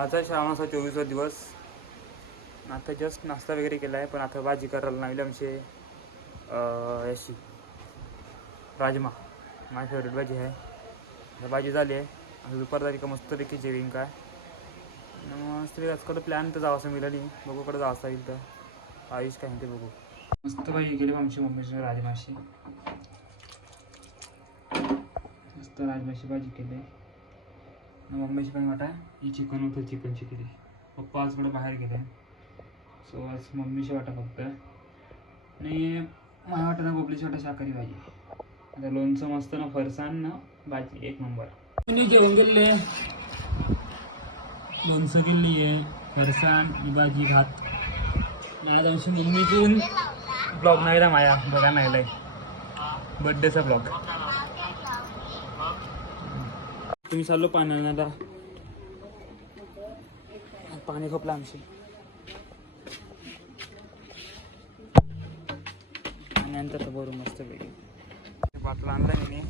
आता श्रावणाचा चोवीसवा दिवस. आता जस्ट नाश्ता वगैरे केला आहे पण आता भाजी करायला नाही आमचे याशी राजमा. माझी फेवरेट भाजी आहे. आता भाजी झाली आहे. आता दुपार झाली का मस्तपैकी जेविंग काय. आणि मस्त आजकडं प्लॅन तर जावं मिळाली. बघू कडे जावं येईल तर. आयुष काय ते बघू. मस्त भाजी गेली आमची मम्मीची राजमाशी मस्त राजमाशी भाजी केली. मम्मीची पण वाटा ही चिकन होतं चिकनची केली पप्पा आज थोडं बाहेर गेले सो आज मम्मीची वाटा फक्त आणि माझ्या वाटा बोबलीची वाटा शाकाहारी भाजी आता लोणचं मस्त ना फरसाण ना भाजी एक नंबर मी जेवण गेले लोणचं गेली आहे फरसाण भाजी भात। आणि आज मम्मीतून ब्लॉग नाही ना माया बघा नाही बड्डेचा ब्लॉग तुम्ही चाललो पाण्याला. पाणी खोपलं आमची. पाण्यानंतर तर बरं मस्त पैकी. बाटला आणला मी.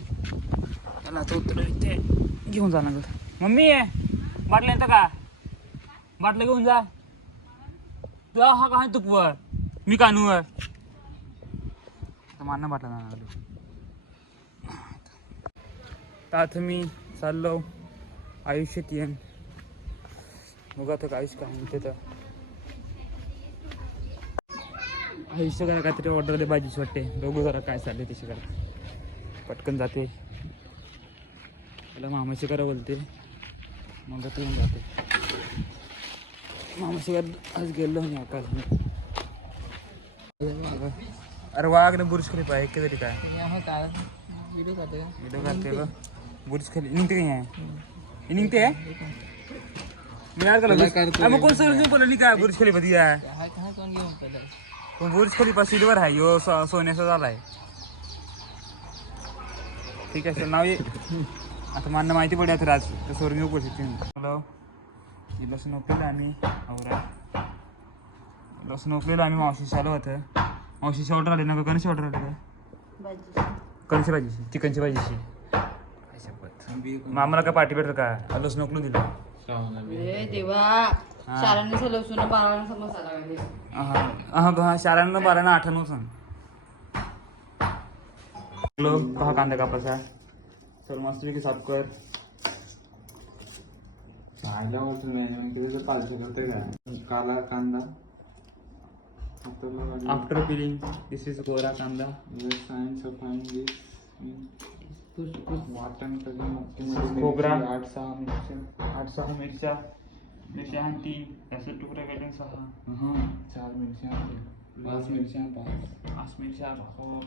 त्याला आता उतर इथे. घेऊन जा लागत मम्मी बाटल्या येतं का? बाटलं घेऊन जा. तू हा का तुपवर मी कानूवर. माना बाटला लागलो तर आता मी चाललो. आयुष्यात येईन बघा तर आयुष काय म्हणते तर. आयुष्य काय काहीतरी ऑर्डर दे भाजीची वाटते. बघू जरा काय चालले त्याची करा पटकन जाते. त्याला मामाशी करा बोलते. मग आता येऊन जाते. मामाशी करा आज गेलो नाही आकाश. अरे वाघ ना बुर्ज खलीफा आहे. तरी काय? व्हिडिओ काढतोय व्हिडिओ काढते बुर्ज खली निघते काय आहे हे निघते मी यार काढतो मग कोण सर बोलली काय बुर्ज खलीफा ती आहे हाय काय कोण घेऊन पहिलं पण बुर्ज खलीफा सिल्वर आहे यो सो- सोन्याचा झालाय ठीक आहे सर नाव ये आता मला माहिती पडे आता राज तर सोर घेऊ शकते हॅलो हे लसूण ओपलेलं आम्ही औरा लसूण ओपलेलं आम्ही मावशीशी आलो होतं मावशीची ऑर्डर आली ना कणशी ऑर्डर आली काय कणशी भाजीची चिकनची भाजीची काय आम्हाला काय पार्टी भेटतं का लसूण उकलून दिलं ए देवा. शाळांनी सलग सुना बारावाने समोसा लागले. हा हा हा शाळांना बारानं अठ्ठ्याण्णव सांग. हॅलो पहा कांदा कापाचा चल मस्तपैकी साफ कर. खायला वाटलं नाही मग त्याचं पालशे करते काय? काला कांदा. आफ्टर पिलिंग दिस इज गोरा कांदा. सायन्स वाटण कधी खोबरा. मिरची, आठ सहा मिरच्या आठ सहा मिरच्या मिरच्या आणि तीन त्याचे तुकडे केले सहा हा चार मिरच्या। पाच मिरच्या पाच। पाच मिरच्या हो,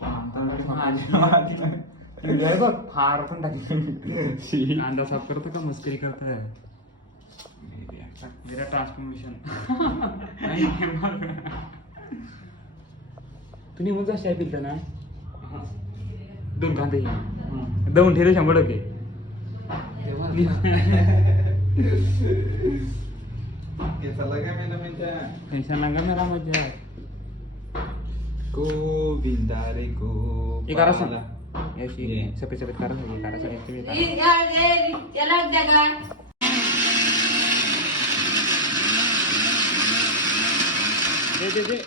माझी- बघ फार पण टाकली कांदा साफ़ करतो का मस्करी करतोय जरा ट्रान्सफॉर्मेशन तुम्ही मग कशा पिलता ना? दोन कांदे दोन ठेवले शंभर टक्के. टेन्शन नका मेरा मजा गोविंदा रे गो एक सांग सफेद सफेद दे दे दे.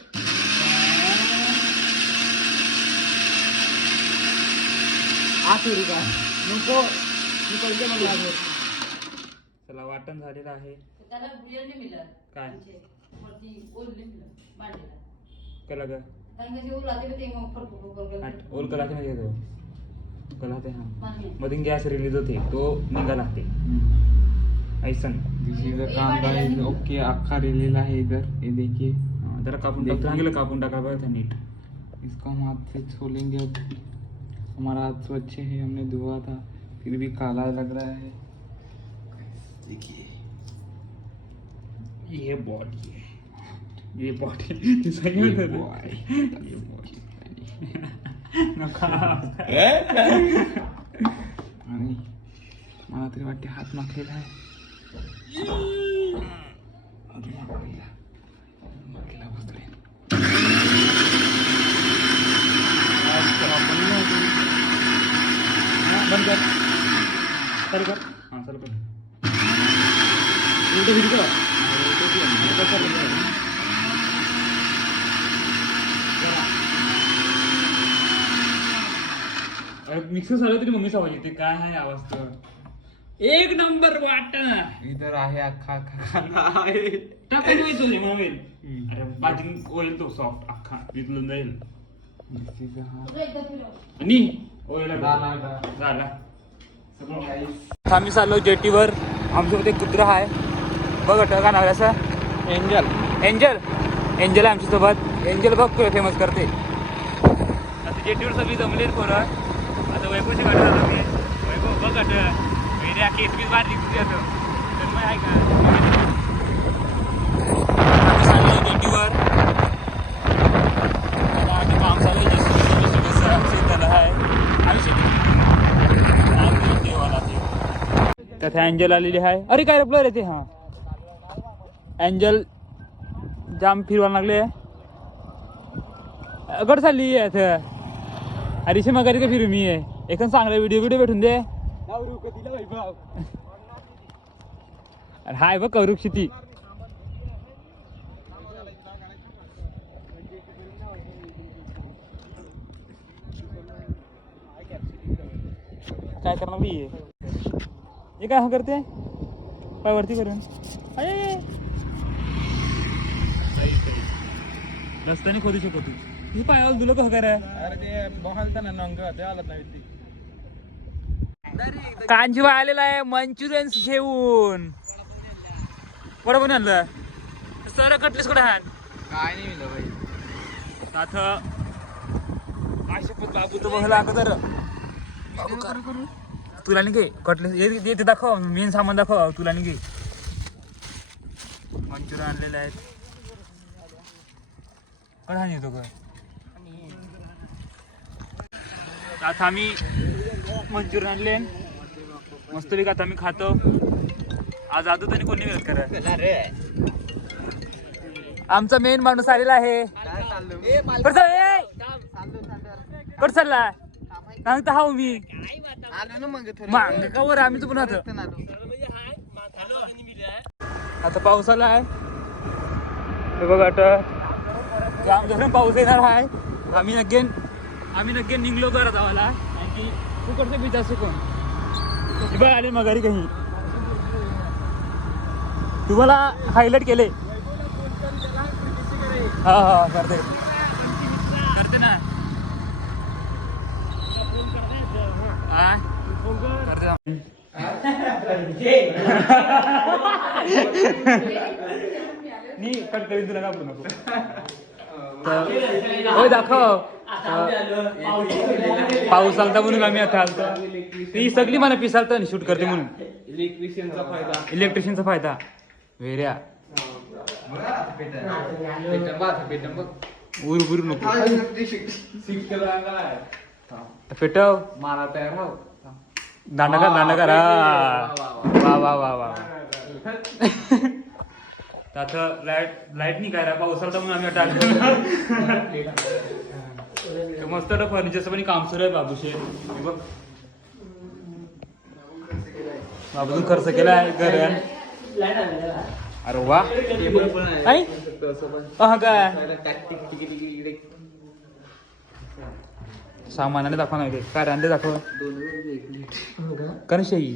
आसुरी का नको. मी पहिले मला चला वाटण झालेलं आहे. त्याला मिळत. काय? वरती ओल कला ग. कारण कशी ओल राहते ते मग ओल नाही घेतो हा. पाणी मधून गॅस रिलीज होते. तो निघाला ते ऐसन. दिस इज कांदा इज ओके अख्खा रिलेला है इधर ये देखिए हा, जरा कापून टाकतो सांगितलं कापून टाका बघा त्या नीट. इसको हम हाथ से छोलेंगे अब. हमारा हाथ तो अच्छे है हमने धोआ था फिर भी काला लग रहा है। देखिए। ये बॉडी है। ये बॉडी सही. ते. ये. नका आणि मला तरी वाटते हात माखलेला आहे चालू कर हां चालू कर मिक्सर झालं तरी मम्मी आवाज येते काय आहे आवाज तर? एक नंबर वाट. इधर आहे अख्खा अख्खा. आहे टाकून रे मावेल. अरे भाजी ओईल तो सॉफ्ट अख्खा विकलून जाईल हा आणि? ओईल झाला. झाला. आम्ही चाललो जेटीवर. एक कुत्रा आहे. बघ का नाव असं. एंजल. एंजल. एंजल आहे आमच्यासोबत. एंजल बघ फेमस करते. आता जेटीवर सगळी जमलेत पोरं. आता वैभवची गाडी झालं वैभव बघ अट केस बीस बाहेर निघते असं तर मग आहे का आम्ही चाललो जेटीवर आता आम्ही काम चालू आहे JCB सगळं शेताला आहे आणि शेती देवाला ते अँजल आलेली आहे. अरे काय रपलं रे ते हा. अँजल जाम फिरवायला लागले. गड चालली आहे इथं. अरे मगारी का फिरू मी. आहे एखाद चांगला व्हिडिओ व्हिडिओ भेटून दे. अरे हाय बघ कौरुक शेती काय करणार मी हे काय हा करते? पाय वरती करून. अये! रस्त्याने खोदू शकतो तू पायावर तुला कसं करा अरे ते बोहालता ना नंग ते आलं नाही ती कांजीवा आलेला आहे मंचुरियन्स घेऊन. बरं पण आणलं. सर कटलेस कुठे आहात काय नाही मिळलं भाई नाथ आशेपत बाबू तर बघला का तर तुला नाही घे. कटलेस. ये ते दाखव. मेन सामान दाखव. तुला नाही घे. मंचुरियन आणलेले आहेत. हा येतो का? आता आम्ही मंचुरियन आणले. मस्त आता आम्ही खातो. आज आदू त्यांनी कोणी मिळत करा. आमचा मेन माणूस आलेला आहे! कुठं चालला सांगता हा मी. आलो ना मग मांग का वर आम्ही पण आता आता पाऊस आला आहे. हे बघ आता. जोरात पाऊस येणार आहे. आम्ही अगेन आम्ही अगेन निघलो करत आम्हाला. आणि ती कुकडचं बीच असं कोण? बघ आले मगारी काही तुम्हाला हायलाइट केले. हा हा करते करते ना हा करते. नी कट करीन तुला कापू नको होय दाखव. पाऊस आलता म्हणून आम्ही आता आलतो. ती सगळी मला पिसालता शूट करते म्हणून. इलेक्ट्रिशियनचा फायदा. इलेक्ट्रिशियनचा फायदा वेऱ्या उर उर नको. पेटव मारा तयार हो. दांडा कर दांडा कर हा. वा वा वा वा आता लाइट लाइट नाही काय रा? पाऊस आलता म्हणून आम्ही टाकलं मस्त फर्निचरचं पण काम सुरू आहे बाबूशे. बघ. बाबून खर्च केलाय घर अरे वा. हा काय सामानाने दाखवा नाही काय रांदे दाखव. कनशाई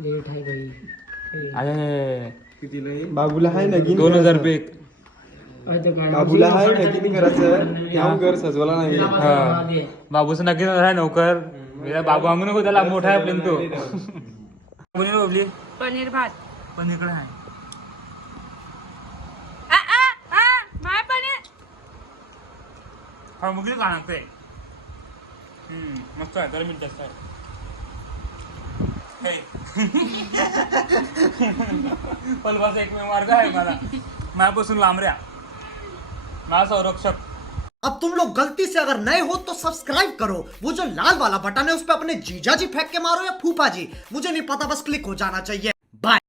लेट आहे बाई. आहे. बाबूला हाय नगीन दोन हजार रुपये बाबूला हाय नगीन करायचं. घर सजवायला नाही. हा. बाबूचं नक्की आहे नोकर. मेरा बाबू अंगू नको त्याला. मोठा आहे आपल्याला तो. कोणी पनीर भात. पनीरकडे आहे. मुगली का ते. मस्त आहे तर मिनिट आहे. हे. पलवाचा एकमेव मार्ग आहे मला. माझ्यापासून लांबऱ्या. माझा संरक्षक. अब तुम लोग गलती से अगर नए हो तो सब्सक्राइब करो। वो जो लाल वाला बटन है उस पर अपने जीजा जी फेंक के मारो या फूफा जी मुझे नहीं पता बस क्लिक हो जाना चाहिए। बाय